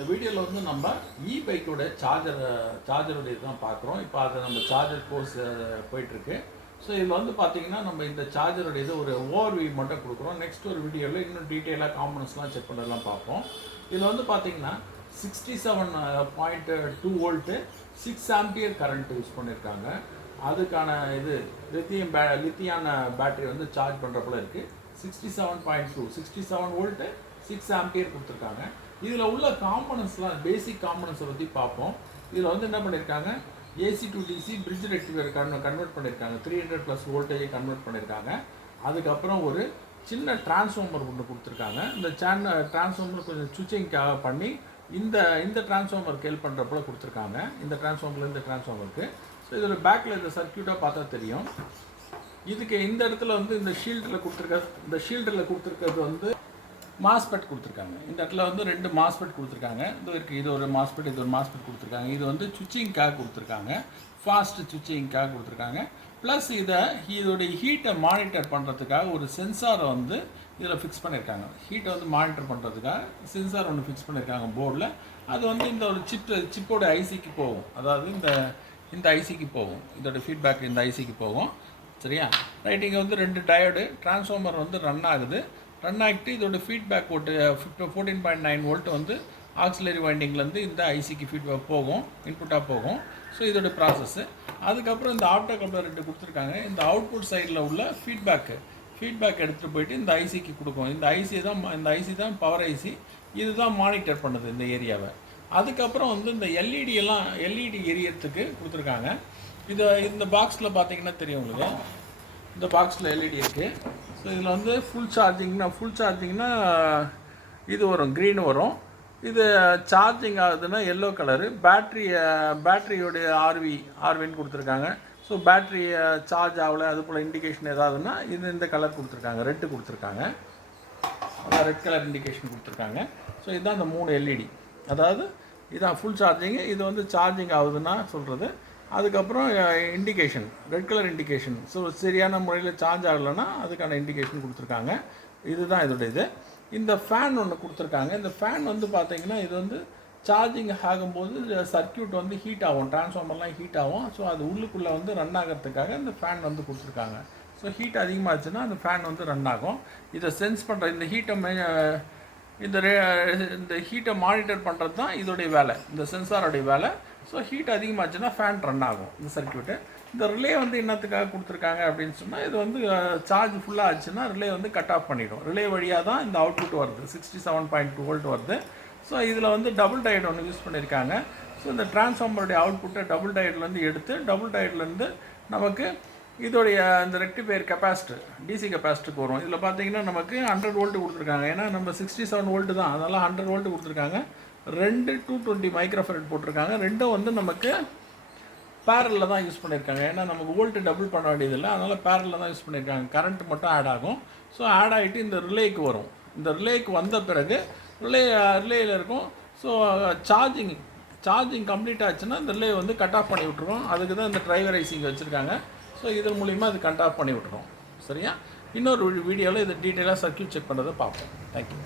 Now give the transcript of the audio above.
இந்த வீடியோவில் வந்து நம்ம இபைக்கோட சார்ஜருடைய தான் பார்க்குறோம். இப்போ அதை நம்ம சார்ஜர் கோர்ஸ் போயிட்டுருக்கு. ஸோ இதில் வந்து பார்த்தீங்கன்னா நம்ம இந்த சார்ஜருடைய இது ஒரு ஓவர்வியூ மட்டும் கொடுக்குறோம். நெக்ஸ்ட் ஒரு வீடியோவில் இன்னும் டீட்டெயிலாக காம்பனன்ட்ஸ்லாம் செக் பண்ணலாம் பார்ப்போம். இதில் வந்து பார்த்தீங்கன்னா 67.2 வோல்ட்டு 6 ஆம்பியர் கரண்ட் யூஸ் பண்ணியிருக்காங்க. அதுக்கான இது லித்தியான பேட்டரி வந்து சார்ஜ் பண்ணுறப்பல இருக்குது. 67 வோல்ட்டு 6 ஆம்பியர் கொடுத்துருக்காங்க. இதில் உள்ள காம்பனன்ட்ஸ்லாம் பேசிக் காம்பனன்ட்ஸை பற்றி பார்ப்போம். இதில் வந்து என்ன பண்ணியிருக்காங்க, AC to DC bridge rectifier convert பண்ணியிருக்காங்க. 300+ வோல்டேஜை கன்வெர்ட் பண்ணியிருக்காங்க. அதுக்கப்புறம் ஒரு சின்ன டிரான்ஸ்ஃபார்மர் ஒன்று கொடுத்துருக்காங்க. இந்த டிரான்ஸ்ஃபார்மர் கொஞ்சம் சுவிட்சிங்காக பண்ணி இந்த டிரான்ஸ்ஃபார்மர் கேள் பண்ணுறப்பல கொடுத்துருக்காங்க. இந்த டிரான்ஸ்ஃபார்மரில் இந்த டிரான்ஸ்ஃபார்மருக்கு. ஸோ இதில் பேக்கில் இந்த சர்க்கியூட்டாக பார்த்தா தெரியும். இதுக்கு இந்த இடத்துல வந்து இந்த ஷீல்டில் கொடுத்துருக்கிறது வந்து மாஸ்பெட் கொடுத்துருக்காங்க. இந்த இடத்துல வந்து 2 மாஸ்பெட் கொடுத்துருக்காங்க. இது இருக்குது, இது ஒரு மாஸ்பெட், இது ஒரு மாஸ்பெட் கொடுத்துருக்காங்க. இது வந்து சுவிட்சிங்காக கொடுத்துருக்காங்க, ஃபாஸ்ட் சுவிட்சிங்காக கொடுத்துருக்காங்க. ப்ளஸ் இதோடைய ஹீட்டை மானிட்டர் பண்ணுறதுக்காக ஒரு சென்சாரை வந்து இதில் ஃபிக்ஸ் பண்ணியிருக்காங்க. ஹீட்டை வந்து மானிட்டர் பண்ணுறதுக்காக சென்சார் ஒன்று ஃபிக்ஸ் பண்ணியிருக்காங்க போர்டில். அது வந்து இந்த ஒரு சிப்போட ஐசிக்கு போகும், அதாவது இந்த ஐசிக்கு போகும். இதோட ஃபீட்பேக் இந்த ஐசிக்கு போகும். சரியா? ரைட். இங்கே வந்து 2 டயோடு டிரான்ஸ்ஃபார்மர் வந்து ரன் ஆகுது. ரன் ஆகிட்டு இதோட ஃபீட்பேக் போட்டு 14.9 வோல்ட் வந்து ஆக்சிலரி வைண்டிங்லேருந்து இந்த ஐசிக்கு ஃபீட்பேக் போகும், இன்புட்டாக போகும். ஸோ இதோட ப்ராசஸ்ஸு. அதுக்கப்புறம் இந்த ஆப்டோ கப்ளர் 2 கொடுத்துருக்காங்க. இந்த அவுட்புட் சைடில் உள்ள ஃபீட்பேக் எடுத்துகிட்டு போயிட்டு இந்த ஐசிக்கு கொடுக்கும். இந்த ஐசி தான் பவர் ஐசி. இது தான் மானிட்டர் பண்ணுது இந்த ஏரியாவை. அதுக்கப்புறம் வந்து இந்த எல்இடி எரியறதுக்கு கொடுத்துருக்காங்க. இந்த பாக்ஸில் பார்த்தீங்கன்னா தெரியும் உங்களுக்கு, இந்த பாக்ஸில் எல்இடி இருக்குது. ஸோ இதில் வந்து ஃபுல் சார்ஜிங்னா இது வரும், க்ரீன் வரும். இது சார்ஜிங் ஆகுதுன்னா எல்லோ கலரு. பேட்ரியோடைய ஆர்வின்னு கொடுத்துருக்காங்க. ஸோ பேட்ரி சார்ஜ் ஆகலை, அது போல் இண்டிகேஷன் ஏதாவதுன்னா இந்த கலர் கொடுத்துருக்காங்க, ரெட்டு கொடுத்துருக்காங்க. அதான் ரெட் கலர் இண்டிகேஷன் கொடுத்துருக்காங்க. ஸோ இதுதான் இந்த 3 எல்இடி. அதாவது இதுதான் ஃபுல் சார்ஜிங்கு. இது வந்து சார்ஜிங் ஆகுதுன்னா சொல்கிறது. அதுக்கப்புறம் indication, red colour indication. So சரியான முறையில் சார்ஜ் ஆகலைன்னா அதுக்கான இண்டிகேஷன் கொடுத்துருக்காங்க. இதுதான் இதோட இந்த ஃபேன் ஒன்று கொடுத்துருக்காங்க. இந்த ஃபேன் வந்து பார்த்தீங்கன்னா இது வந்து சார்ஜிங் ஆகும்போது சர்க்கியூட் வந்து ஹீட் ஆகும், டிரான்ஸ்ஃபார்மர்லாம் ஹீட் ஆகும். ஸோ அது உள்ளுக்குள்ளே வந்து ரன் ஆகிறதுக்காக இந்த ஃபேன் வந்து கொடுத்துருக்காங்க. ஸோ ஹீட் அதிகமாகச்சுன்னா அந்த ஃபேன் வந்து ரன் ஆகும். இதை சென்ஸ் பண்ணுற இந்த ஹீட்டை மானிட்டர் பண்ணுறது தான் இதோடைய வேலை, இந்த சென்சாரோடைய வேலை. ஸோ ஹீட் அதிகமாகச்சுன்னா ஃபேன் ரன் ஆகும் இந்த சர்க்கியூட்டு. இந்த ரிலே வந்து என்னத்துக்காக கொடுத்துருக்காங்க அப்படின்னு சொன்னால், இது வந்து சார்ஜ் ஃபுல்லாக ஆச்சுன்னா ரிலே வந்து கட் ஆஃப் பண்ணிவிடும். ரிலே வழியாக தான் இந்த அவுட்புட் வருது, 67.2 வோல்ட் வருது. ஸோ இதில் வந்து டபுள் டயோடு ஒன்று யூஸ் பண்ணியிருக்காங்க. ஸோ இந்த டிரான்ஸ்ஃபார்மருடைய அவுட்புட்டை டபுள் டயோட்லேருந்து எடுத்து டபுள் டயோட்லேருந்து நமக்கு இதோடைய இந்த ரெக்டிஃபையர் கெப்பாசிட்டர் டிசி கெப்பாசிட்டருக்கு வரும். இதில் பார்த்தீங்கன்னா நமக்கு 100 வோல்ட்டு கொடுத்துருக்காங்க. ஏன்னா நம்ம 67 வோல்ட்டு தான், அதனால் 100 வோல்ட்டு கொடுத்துருக்காங்க. 2 220 மைக்ரோஃபரட் போட்டிருக்காங்க. ரெண்டும் வந்து நமக்கு பேரலில் தான் யூஸ் பண்ணியிருக்காங்க. ஏன்னா நமக்கு வோல்ட்டு டபுள் பண்ண வேண்டியதில்லை, அதனால் பேரலில் தான் யூஸ் பண்ணியிருக்காங்க. கரண்ட் மட்டும் ஆட் ஆகும். ஸோ ஆட் ஆகிட்டு இந்த ரிலேக்கு வரும். இந்த ரிலேக்கு வந்த பிறகு ரிலேயில் இருக்கும். ஸோ சார்ஜிங் கம்ப்ளீட் ஆச்சுன்னா இந்த ரிலே வந்து கட் ஆஃப் பண்ணி விட்ருவோம். அதுக்கு தான் இந்த டிரைவர் ஐசிங் வச்சுருக்காங்க. ஸோ இதன் மூலிமா அது கட் ஆஃப் பண்ணி விட்ருவோம். சரியா? இன்னொரு வீடியோவில் இதை டீட்டெயிலாக சர்க்கியூட் செக் பண்ணுறதை பார்ப்போம். தேங்க்யூ.